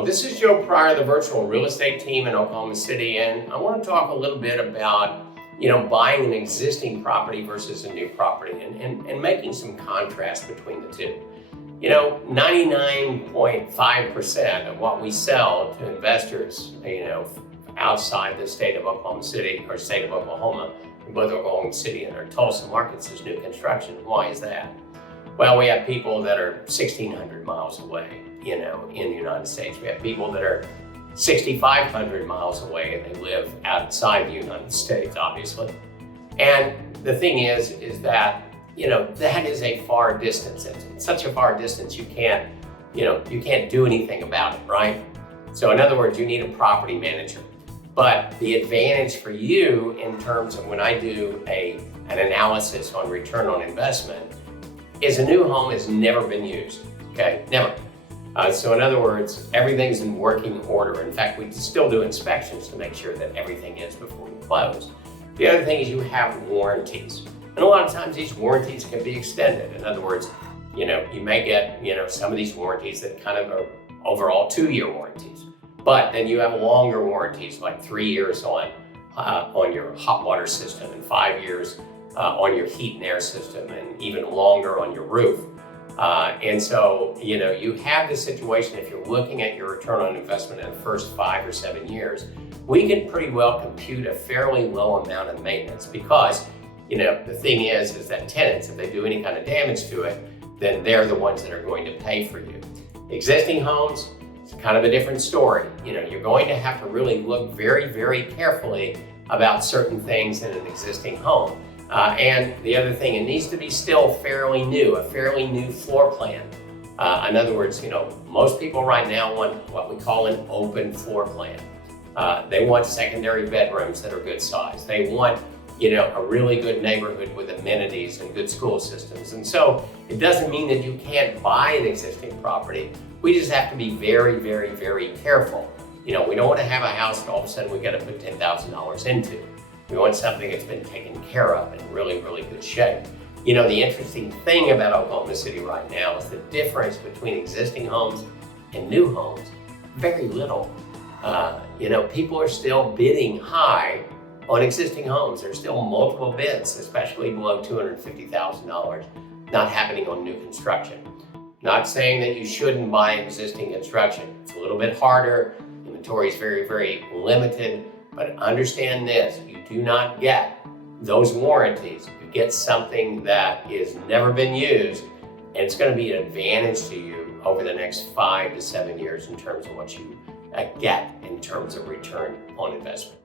Hello, this is Joe Pryor, the virtual real estate team in Oklahoma City, and I want to talk a little bit about, buying an existing property versus a new property and making some contrast between the two. 99.5% of what we sell to investors, outside the state of Oklahoma City or state of Oklahoma, in both Oklahoma City and our Tulsa markets is new construction. Why is that? Well, we have people that are 1,600 miles away, in the United States. We have people that are 6,500 miles away and they live outside the United States, obviously. And the thing is that, that is a far distance. It's such a far distance you can't do anything about it, right? So in other words, you need a property manager. But the advantage for you in terms of when I do an analysis on return on investment is a new home has never been used, okay? Never. So in other words, everything's in working order. In fact, we still do inspections to make sure that everything is before we close. The other thing is you have warranties. And a lot of times these warranties can be extended. In other words, you may get, some of these warranties that kind of are overall 2-year warranties. But then you have longer warranties, like 3 years on your hot water system and 5 years on your heat and air system and even longer on your roof. And so, you have this situation, if you're looking at your return on investment in the first 5 or 7 years, we can pretty well compute a fairly low amount of maintenance because, the thing is that tenants, if they do any kind of damage to it, then they're the ones that are going to pay for you. Existing homes, it's kind of a different story. You're going to have to really look very, very carefully about certain things in an existing home. And the other thing, it needs to be still fairly new, a fairly new floor plan. In other words, most people right now want what we call an open floor plan. They want secondary bedrooms that are good size. They want, a really good neighborhood with amenities and good school systems. And so it doesn't mean that you can't buy an existing property. We just have to be very, very, very careful. We don't want to have a house that all of a sudden we got to put $10,000 into. We want something that's been taken care of in really, really good shape. The interesting thing about Oklahoma City right now is the difference between existing homes and new homes, very little. People are still bidding high on existing homes. There's still multiple bids, especially below $250,000, not happening on new construction. Not saying that you shouldn't buy existing construction. It's a little bit harder. Inventory is very, very limited. But understand this, you do not get those warranties. You get something that is never been used, and it's going to be an advantage to you over the next 5 to 7 years in terms of what you get in terms of return on investment.